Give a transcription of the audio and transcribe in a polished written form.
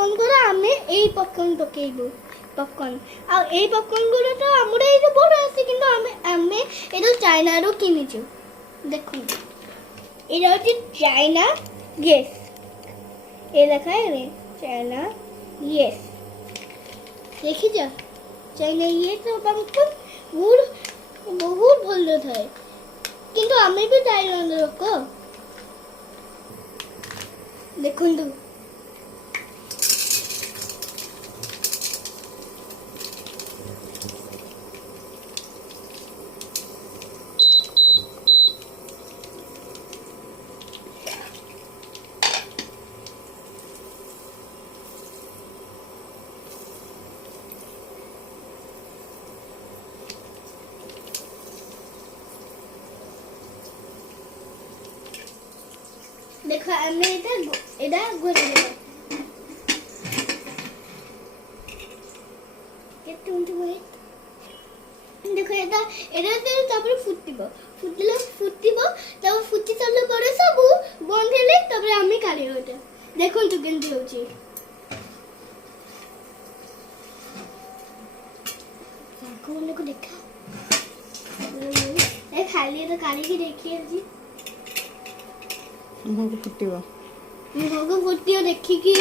popcorn ଗୁରା ଆମେ ଏଇ ପପକର୍ନ ପକେଇବୁ ପପକର୍ନ ଆଉ ଏଇ ପପକର୍ନ ଗୁରା ତ ଆମର ଏଇ ବଡ଼ ଆସି କିନ୍ତୁ ଆମେ ଏଇଟା ଚାଇନାରୁ କିଣିଛୁ ଦେଖନ୍ତୁ ଏଇଟା ହେଉଛି ଚାଇନା ୟେସ୍ ଏ ଲେଖାଏ ଚାଇନା ୟେସ୍ ଦେଖିଛ ଚାଇନା ୟେସ୍ ପପକର୍ନ ବହୁତ ଭଲ ଥାଏ କିନ୍ତୁ ଆମେ ବି ଚାଇନାର ଲୋକ ଦେଖନ୍ତୁ देखो हमें इधर घोड़े देखो इधर तापर फुटी सारा पर सब बंद हेले तापर आमे काढे होते देखो तो केंती होची साको को देखा ए खाली तो काढी की देखिए जी मुहँ को फुटिबो मुहँ को फुटियो देखिकी